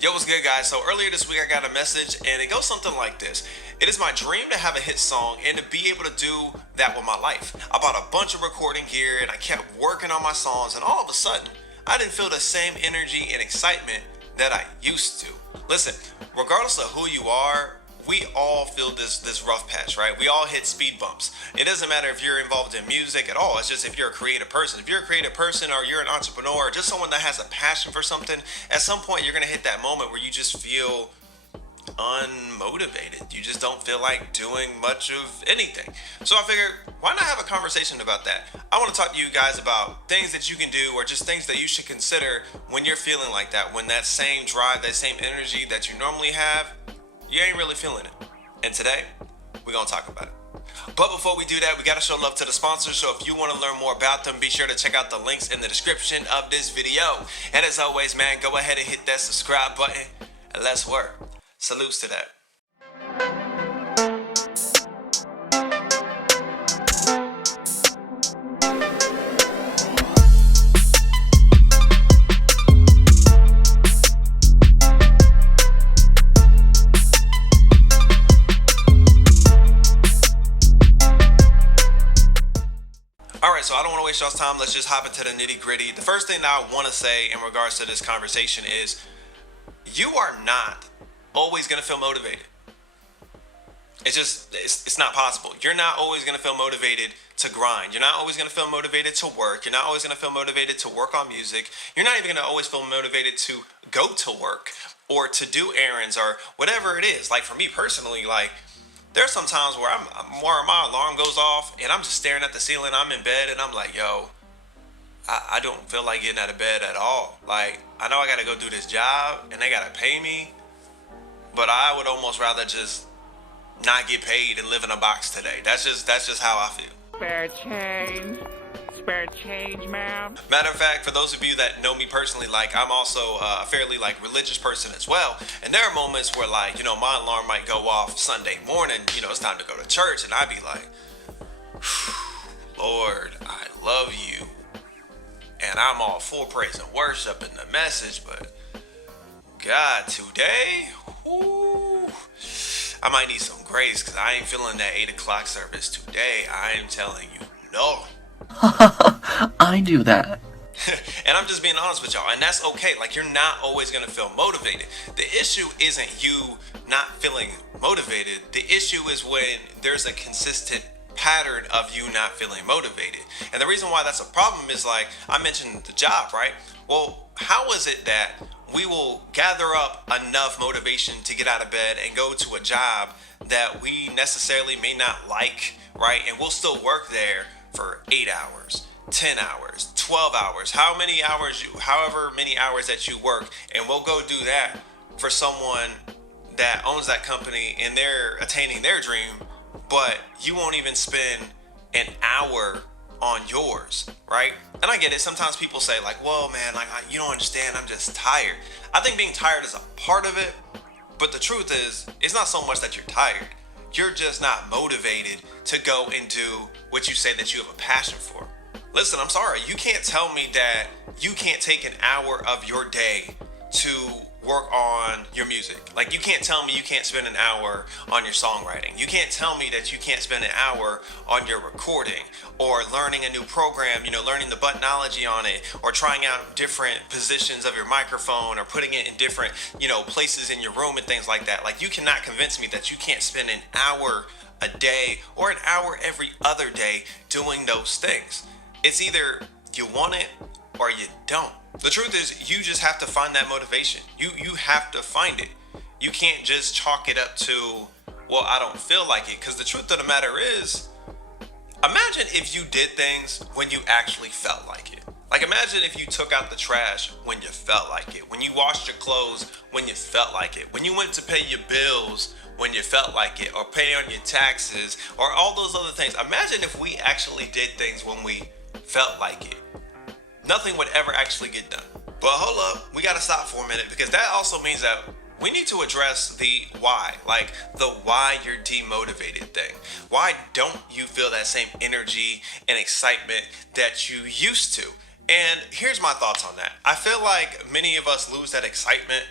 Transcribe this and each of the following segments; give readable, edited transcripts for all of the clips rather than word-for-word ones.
Yo, what's good, guys? So earlier this week I got a message and it goes something like this. It is my dream to have a hit song and to be able to do that with my life. I bought a bunch of recording gear and I kept working on my songs, and all of a sudden I didn't feel the same energy and excitement that I used to. Listen, regardless of who you are, we all feel this rough patch, right? We all hit speed bumps. It doesn't matter if you're involved in music at all. It's just if you're a creative person. If you're a creative person or you're an entrepreneur or just someone that has a passion for something, at some point you're gonna hit that moment where you just feel unmotivated. You just don't feel like doing much of anything. So I figured, why not have a conversation about that? I want to talk to you guys about things that you can do or just things that you should consider when you're feeling like that, when that same drive, that same energy that you normally have, you ain't really feeling it. And today, we're gonna talk about it. But before we do that, we gotta show love to the sponsors. So if you want to learn more about them, be sure to check out the links in the description of this video. And as always, man, go ahead and hit that subscribe button and let's work. Salutes to that. Alright, so I don't want to waste y'all's time. Let's just hop into the nitty gritty. The first thing that I want to say in regards to this conversation is you are not always going to feel motivated. It's not possible. You're not always going to feel motivated to grind. You're not always going to feel motivated to work. You're not always going to feel motivated to work on music. You're not even going to always feel motivated to go to work or to do errands or whatever it is. Like for me personally, like there's some times where where my alarm goes off and I'm just staring at the ceiling. I'm in bed and I'm like, yo, I don't feel like getting out of bed at all. Like I know I got to go do this job and they got to pay me, but I would almost rather just not get paid and live in a box today. That's just how I feel. Spare change. Spare change, ma'am. Matter of fact, for those of you that know me personally, like I'm also a fairly like religious person as well. And there are moments where like, my alarm might go off Sunday morning, it's time to go to church. And I'd be like, Lord, I love you. And I'm all for praise and worship and the message, but God, today, I might need some grace because I ain't feeling that 8 o'clock service today. I am telling you, no. I do that. And I'm just being honest with y'all, and that's okay. Like, you're not always going to feel motivated. The issue isn't you not feeling motivated. The issue is when there's a consistent pattern of you not feeling motivated. And the reason why that's a problem is, like I mentioned, the job, right? Well, how is it that we will gather up enough motivation to get out of bed and go to a job that we necessarily may not like, right? And we'll still work there for 8 hours, 10 hours, 12 hours, however many hours that you work, and we'll go do that for someone that owns that company and they're attaining their dream, but you won't even spend an hour on yours, right? And I get it. Sometimes people say like, well, man, like you don't understand. I'm just tired. I think being tired is a part of it, but the truth is, it's not so much that you're tired. You're just not motivated to go and do what you say that you have a passion for. Listen, I'm sorry. You can't tell me that you can't take an hour of your day to work on your music. Like, you can't tell me you can't spend an hour on your songwriting. You can't tell me that you can't spend an hour on your recording or learning a new program, learning the buttonology on it, or trying out different positions of your microphone or putting it in different, places in your room and things like that. Like, you cannot convince me that you can't spend an hour a day or an hour every other day doing those things. It's either you want it or you don't. The truth is, you just have to find that motivation. You have to find it. You can't just chalk it up to, well, I don't feel like it. Because the truth of the matter is, imagine if you did things when you actually felt like it. Like, imagine if you took out the trash when you felt like it. When you washed your clothes when you felt like it. When you went to pay your bills when you felt like it. Or pay on your taxes. Or all those other things. Imagine if we actually did things when we felt like it. Nothing would ever actually get done. But hold up, we gotta stop for a minute, because that also means that we need to address the why, like the why you're demotivated thing. Why don't you feel that same energy and excitement that you used to? And here's my thoughts on that. I feel like many of us lose that excitement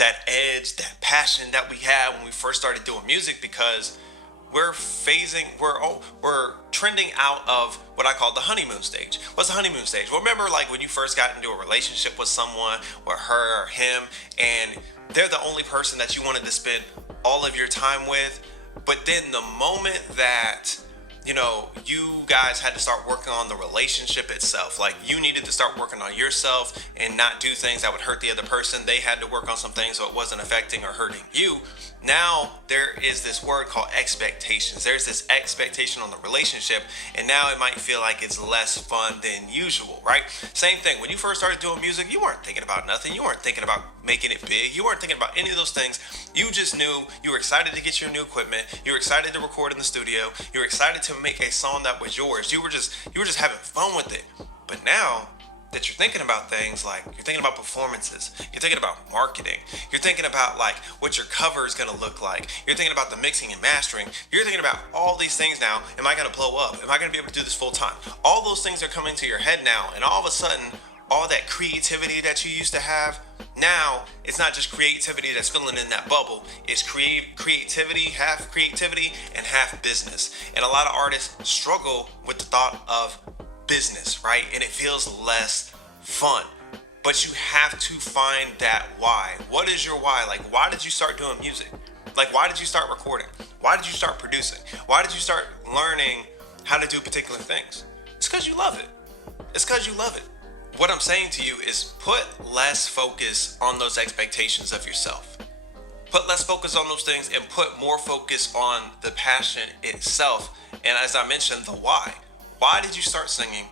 that edge, that passion that we had when we first started doing music, because we're trending out of what I call the honeymoon stage. What's the honeymoon stage? Well, remember like when you first got into a relationship with someone, or her or him, and they're the only person that you wanted to spend all of your time with. But then the moment that you guys had to start working on the relationship itself. Like, you needed to start working on yourself and not do things that would hurt the other person. They had to work on some things so it wasn't affecting or hurting you. Now there is this word called expectations. There's this expectation on the relationship, and now it might feel like it's less fun than usual, right? Same thing. When you first started doing music, you weren't thinking about nothing. You weren't thinking about making it big. You weren't thinking about any of those things. You just knew you were excited to get your new equipment. You were excited to record in the studio. You were excited to make a song that was yours. You were just having fun with it. But now that you're thinking about things, like you're thinking about performances, you're thinking about marketing, you're thinking about like what your cover is going to look like, you're thinking about the mixing and mastering, you're thinking about all these things now. Am I going to blow up? Am I going to be able to do this full time? All those things are coming to your head now, and all of a sudden, all that creativity that you used to have, now it's not just creativity that's filling in that bubble. It's creativity, half creativity and half business. And a lot of artists struggle with the thought of business, right? And it feels less fun. But you have to find that why. What is your why? Like, why did you start doing music? Like, why did you start recording? Why did you start producing? Why did you start learning how to do particular things? It's because you love it. It's because you love it. What I'm saying to you is put less focus on those expectations of yourself. Put less focus on those things and put more focus on the passion itself. And as I mentioned, the why. Why did you start singing?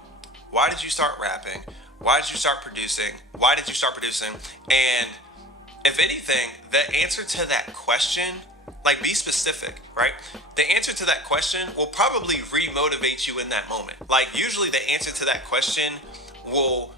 Why did you start rapping? Why did you start producing? Why did you start producing? And if anything, the answer to that question, like, be specific, right? The answer to that question will probably re-motivate you in that moment. Like, usually the answer to that question will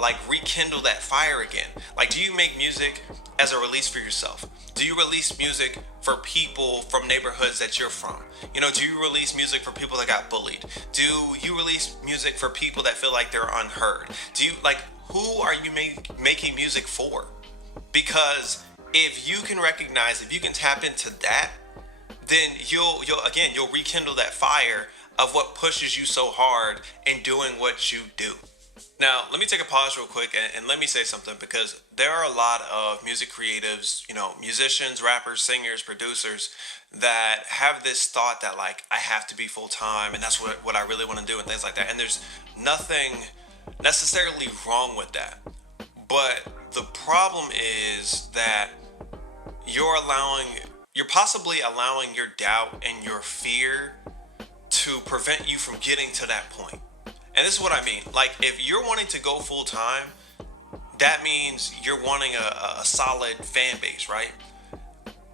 like rekindle that fire again. Like, do you make music as a release for yourself? Do you release music for people from neighborhoods that you're from? Do you release music for people that got bullied? Do you release music for people that feel like they're unheard? Do you, like, who are you making music for? Because if you can recognize, if you can tap into that, then you'll rekindle that fire of what pushes you so hard in doing what you do. Now, let me take a pause real quick and let me say something, because there are a lot of music creatives, musicians, rappers, singers, producers that have this thought that, like, I have to be full time and that's what I really want to do and things like that. And there's nothing necessarily wrong with that. But the problem is that you're possibly allowing your doubt and your fear to prevent you from getting to that point. And this is what I mean. Like, if you're wanting to go full time, that means you're wanting a solid fan base, right?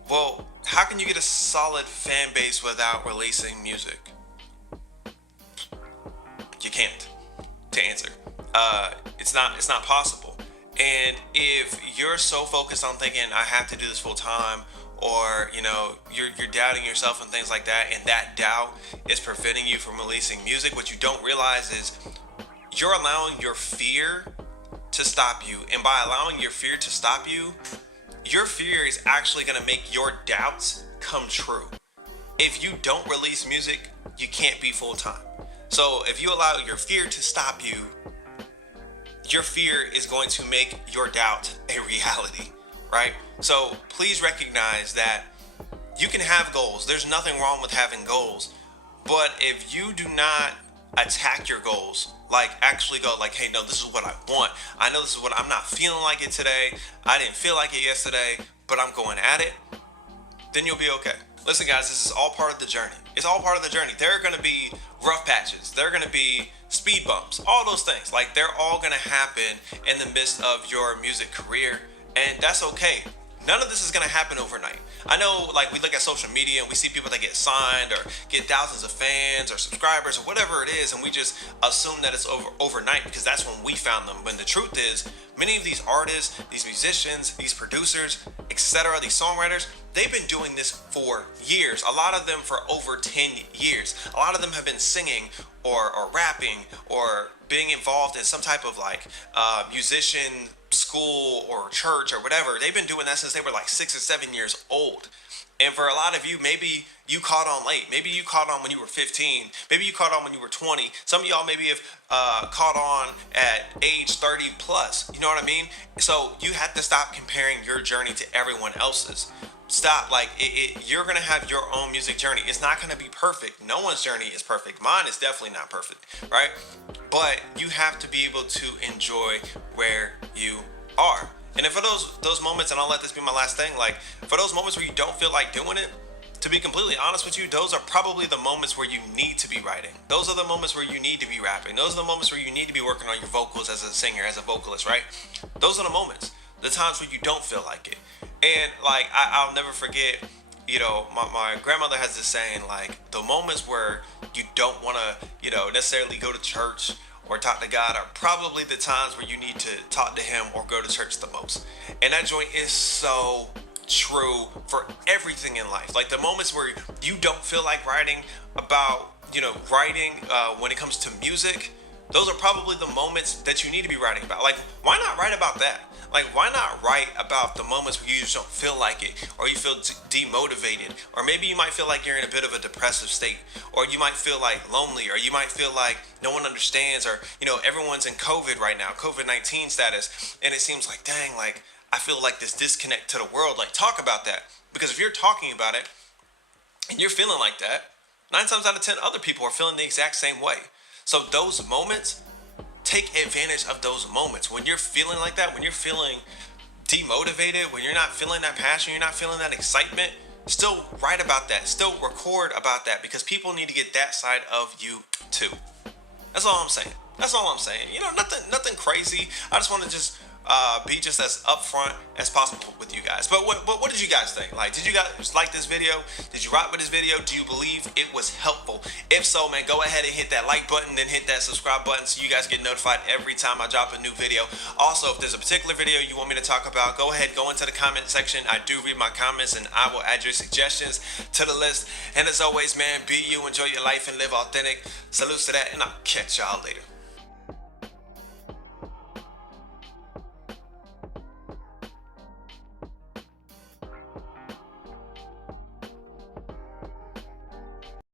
Well, how can you get a solid fan base without releasing music? You can't. To answer, it's not possible. And if you're so focused on thinking I have to do this full time, or you're doubting yourself and things like that, and that doubt is preventing you from releasing music, what you don't realize is you're allowing your fear to stop you. And by allowing your fear to stop you, your fear is actually going to make your doubts come true. If you don't release music, you can't be full time. So if you allow your fear to stop you, your fear is going to make your doubt a reality, right? So please recognize that you can have goals. There's nothing wrong with having goals. But if you do not attack your goals, like actually go like, hey, no, this is what I want. I know this is what I'm not feeling like it today. I didn't feel like it yesterday, but I'm going at it. Then you'll be okay. Listen, guys, this is all part of the journey. It's all part of the journey. There are going to be rough patches. There are going to be speed bumps, all those things. Like, they're all going to happen in the midst of your music career. And that's okay. None of this is going to happen overnight. I know, like, we look at social media and we see people that get signed or get thousands of fans or subscribers or whatever it is, and we just assume that it's overnight because that's when we found them. When the truth is, many of these artists, these musicians, these producers, etc., these songwriters, they've been doing this for years. A lot of them for over 10 years. A lot of them have been singing or rapping or being involved in some type of like musician school or church or whatever, they've been doing that since they were like 6 or 7 years old. And for a lot of you, maybe you caught on late. Maybe you caught on when you were 15. Maybe you caught on when you were 20. Some of y'all maybe have caught on at age 30 plus. You know what I mean? So you have to stop comparing your journey to everyone else's. Stop. Like, you're going to have your own music journey. It's not going to be perfect. No one's journey is perfect. Mine is definitely not perfect, right? But you have to be able to enjoy where you are. And then for those moments, and I'll let this be my last thing, like for those moments where you don't feel like doing it, to be completely honest with you, those are probably the moments where you need to be writing. Those are the moments where you need to be rapping. Those are the moments where you need to be working on your vocals as a singer, as a vocalist, right? Those are the moments, the times when you don't feel like it. And like, I'll never forget, you know, my grandmother has this saying, like, the moments where you don't want to, you know, necessarily go to church or talk to God are probably the times where you need to talk to him or go to church the most. And that joint is so true for everything in life. Like the moments where you don't feel like writing about, you know, writing when it comes to music, those are probably the moments that you need to be writing about. Like, why not write about that? Like, why not write about the moments where you just don't feel like it, or you feel demotivated, or maybe you might feel like you're in a bit of a depressive state, or you might feel like lonely, or you might feel like no one understands, or, you know, everyone's in COVID right now, COVID-19 status, and it seems like, dang, like, I feel like this disconnect to the world. Like, talk about that. Because if you're talking about it, and you're feeling like that, 9 times out of 10 other people are feeling the exact same way. So those moments, take advantage of those moments. When you're feeling like that, when you're feeling demotivated, when you're not feeling that passion, you're not feeling that excitement, still write about that, still record about that, because people need to get that side of you too. That's all I'm saying. That's all I'm saying. You know, nothing crazy. I just want to just be just as upfront as possible with you guys. But what did you guys think? Like, did you guys like this video? Did you rock with this video? Do you believe it was helpful? If so, man, go ahead and hit that like button, then hit that subscribe button so you guys get notified every time I drop a new video. Also, if there's a particular video you want me to talk about, go ahead, go into the comment section. I do read my comments, and I will add your suggestions to the list. And as always, man, be you, enjoy your life, and live authentic. Salutes to that, and I'll catch y'all later.